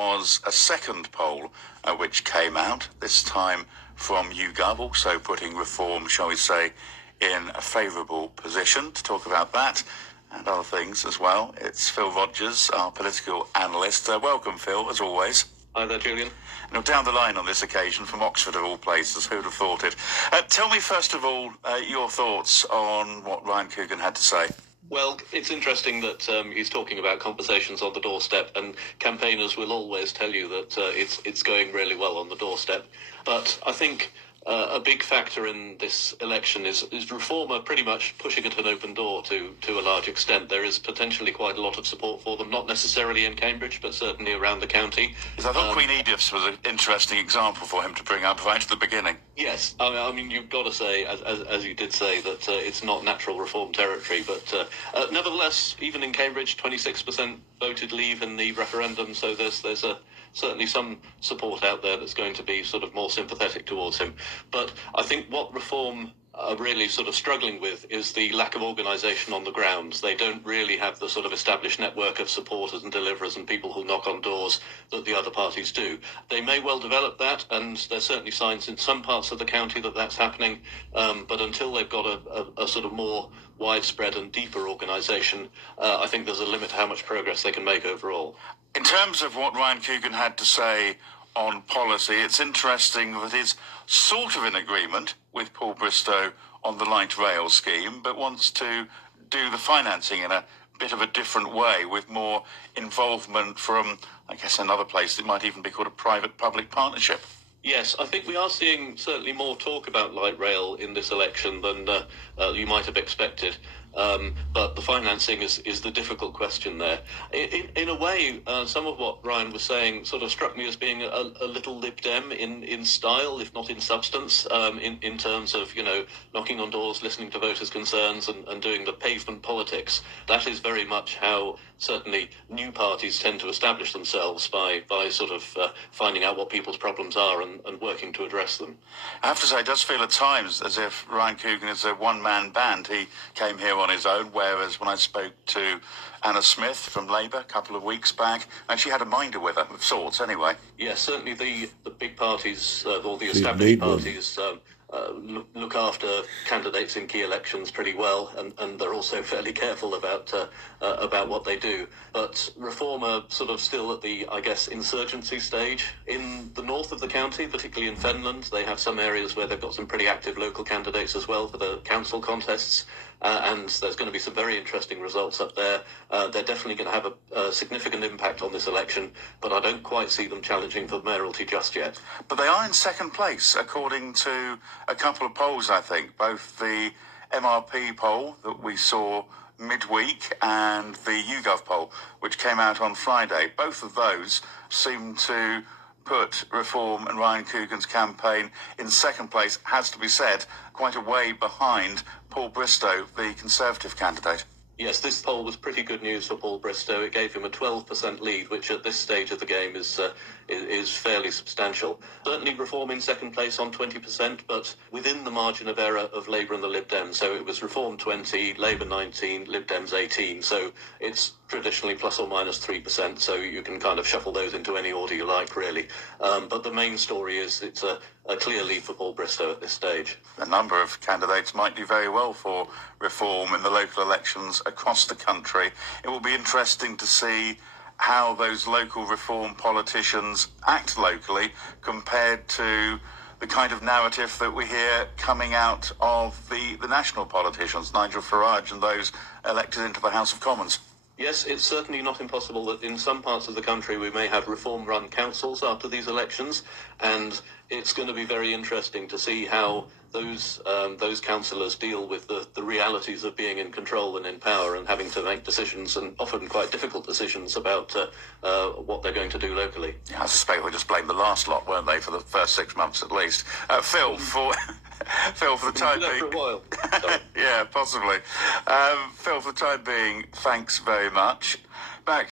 was a second poll which came out, this time from YouGov, also putting reform, shall we say, in a favourable position. To talk about that and other things as well, it's Phil Rogers, our political analyst. Welcome, Phil, as always. Hi there, Julian. Now, down the line on this occasion, from Oxford of all places, who'd have thought it? Tell me, first of all, your thoughts on what Ryan Coogan had to say. Well, it's interesting that he's talking about conversations on the doorstep, and campaigners will always tell you that it's going really well on the doorstep. But I think a big factor in this election is Reform are pretty much pushing at an open door to a large extent. There is potentially quite a lot of support for them, not necessarily in Cambridge, but certainly around the county. I thought Queen Edith's was an interesting example for him to bring up right at the beginning. Yes, I mean, you've got to say, as you did say, that it's not natural Reform territory, but nevertheless, even in Cambridge, 26% voted Leave in the referendum, so there's certainly some support out there that's going to be sort of more sympathetic towards him. But I think what Reform are really sort of struggling with is the lack of organisation on the ground. They don't really have the sort of established network of supporters and deliverers and people who knock on doors that the other parties do. They may well develop that, and there's certainly signs in some parts of the county that that's happening, but until they've got a sort of more widespread and deeper organisation, I think there's a limit to how much progress they can make overall. In terms of what Ryan Coogan had to say on policy, it's interesting that he's sort of in agreement with Paul Bristow on the light rail scheme, but wants to do the financing in a bit of a different way, with more involvement from, I guess, another place that might even be called a private-public partnership. Yes, I think we are seeing certainly more talk about light rail in this election than you might have expected. But the financing is the difficult question there. In a way, some of what Ryan was saying sort of struck me as being a little Lib Dem in style, if not in substance, in terms of, knocking on doors, listening to voters' concerns and doing the pavement politics. That is very much how certainly new parties tend to establish themselves, by sort of finding out what people's problems are and working to address them. I have to say, it does feel at times as if Ryan Coogan is a one-man band. He came here on his own, whereas when I spoke to Anna Smith from Labour a couple of weeks back, and she had a minder with her, of sorts anyway. Yes, certainly the big parties, or the established parties, look after candidates in key elections pretty well, and they're also fairly careful about what they do. But Reform are sort of still at the, I guess, insurgency stage. In the north of the county, particularly in Fenland, they have some areas where they've got some pretty active local candidates as well for the council contests, and there's going to be some very interesting results up there. They're definitely going to have a significant impact on this election, but I don't quite see them challenging for mayoralty just yet. But they are in second place, according to a couple of polls, I think, both the MRP poll that we saw midweek and the YouGov poll, which came out on Friday. Both of those seem to put Reform and Ryan Coogan's campaign in second place, has to be said, quite a way behind Paul Bristow, the Conservative candidate. Yes, this poll was pretty good news for Paul Bristow. It gave him a 12% lead, which at this stage of the game is fairly substantial. Certainly Reform in second place on 20%, but within the margin of error of Labour and the Lib Dems. So it was Reform 20, Labour 19, Lib Dems 18. So it's traditionally plus or minus 3%, so you can kind of shuffle those into any order you like, really. But the main story is it's a clear lead for Paul Bristow at this stage. A number of candidates might do very well for Reform in the local elections across the country. It will be interesting to see how those local Reform politicians act locally compared to the kind of narrative that we hear coming out of the national politicians, Nigel Farage and those elected into the House of Commons. Yes, it's certainly not impossible that in some parts of the country we may have Reform-run councils after these elections, and it's going to be very interesting to see how those councillors deal with the realities of being in control and in power and having to make decisions, and often quite difficult decisions, about what they're going to do locally. Yeah, I suspect they just blamed the last lot, weren't they, for the first 6 months at least. Phil, for the time being... For a while. Yeah, possibly. Phil, for the time being, thanks very much.